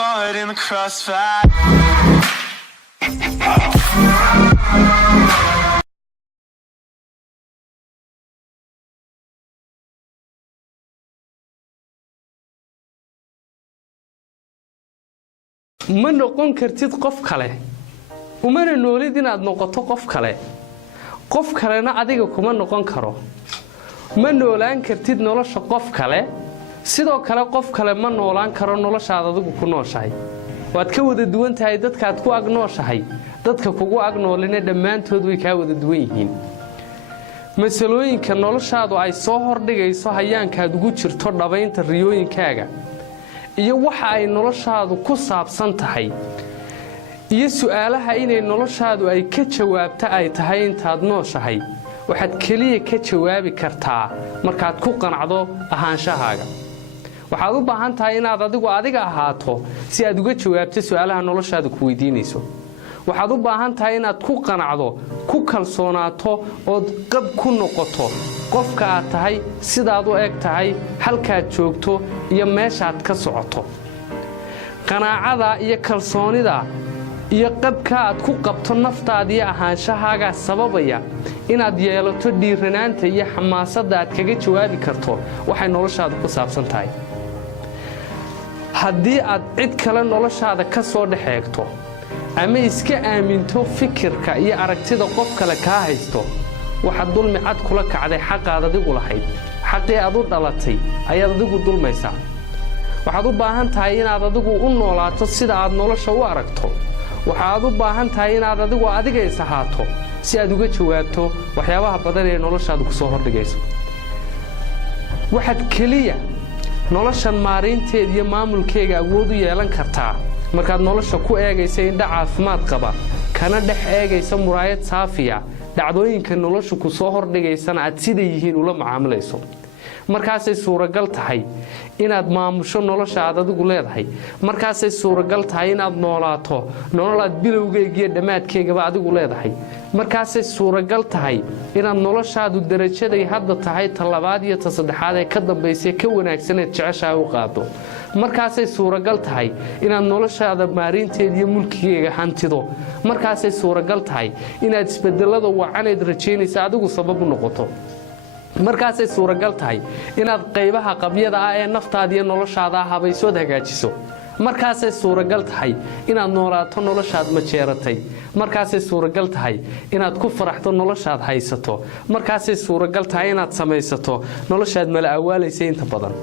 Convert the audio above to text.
caught in the crossfire. ma noqon kartid qof kale umana noolid inaad noqoto qof kalena adiga kuma noqon karo ma noolaan kartid nolosha qof kale sidoo kale qof kale ma noolaan karo noloshaada adigu ku nooshahay waad ka wada duwan tahay dadkaad ku agnooshahay dadka kugu agnoolina dhammaantood way ka wada duwan yihiin masalooyinka noloshaadu ay soo hordhigayso hayaankaad ugu jirto dhabaynta riyooyinkaaga iyo waxa ay noloshaadu ku saabsan tahay iyo su'aalaha inay noloshaadu ay ka jawaabta ay tahay intaad nooshahay waxaad kaliya ka jawaabi kartaa markaad ku qanacdo ahaanshahaaga waxaad u baahan tahay inaad adiga ahaato si aad uga jawaabto su'aalaha noloshaadu ku weydiinayso waxaad u baahan tahay inaad ku qanacdo ku kalsoonaato oo qab ku noqoto qofka aad tahay sidaad u eg tahay halkaad joogto iyo meeshaad ka socoto qanaacada iyo kalsoonida iyo qabka aad ku qabto naftaada iyo ahaanshahaaga sababaya inaad yeelato dhiiranaanta iyo xamaasadda aad kaga jawaabi karto waxay noloshaadu ku saabsan tahay haddii aad cid kale noloshaada ka soo dhaxeegto ama iska aaminto fikirka iyo aragtida qof kale kaa haysto waxaad dulmi cad kula kacday xaqaad adigu lahayd xaqii aad u dhalatay ayaad adigu dulmaysaa waxaad u baahan tahay inaad adigu u noolaato sida aad nolosha u aragto waxaad u baahan tahay inaad adiga is ahaato si aad uga jawaabto waxyaabaha badan ee noloshaadu ku soo hordhigayso waxaad kaliya noloshan maareynteeda iyo maamulkeega awood u yeelan kartaa markaad nolosha ku eegaysa indha caafimaad qaba kana dhex eegaysa muraayad saafiya dhacdooyinka nolosha ku soo hordhigaysana aad sida yihiin ula macaamilayso markaasay suuragal tahay inaad maamusho nolosha aad adigu leedahay markaasay suuragal tahay inaad noolaato nololaad bilowgeega iyo dhammaadkeegaba adigu leedahay markaasay suuragal tahay inaad noloshaadu darajaday hadda tahay ta labaad iyo ta saddexaad ee ka dambaysay ka wanaagsaneed jeceshaa u qaado markaasay suuragal tahay inaad noloshaada maarinteeda iyo mulkigeega hantido markaasay suuragal tahay inaad isbedelada wacaneed rajaynaysa adigu sabab u noqoto markaasay suuragal tahay inaad qaybaha qabyada ah ee naftaada iyo noloshaada habaysood hagaajiso markaasay suuragal tahay inaad noolaato noloshaad majeeratay markaasay suuragal tahay inaad ku faraxdo noloshaad haysato markaasay suuragal tahay inaad samaysato noloshaad mala awaalaysa inta badan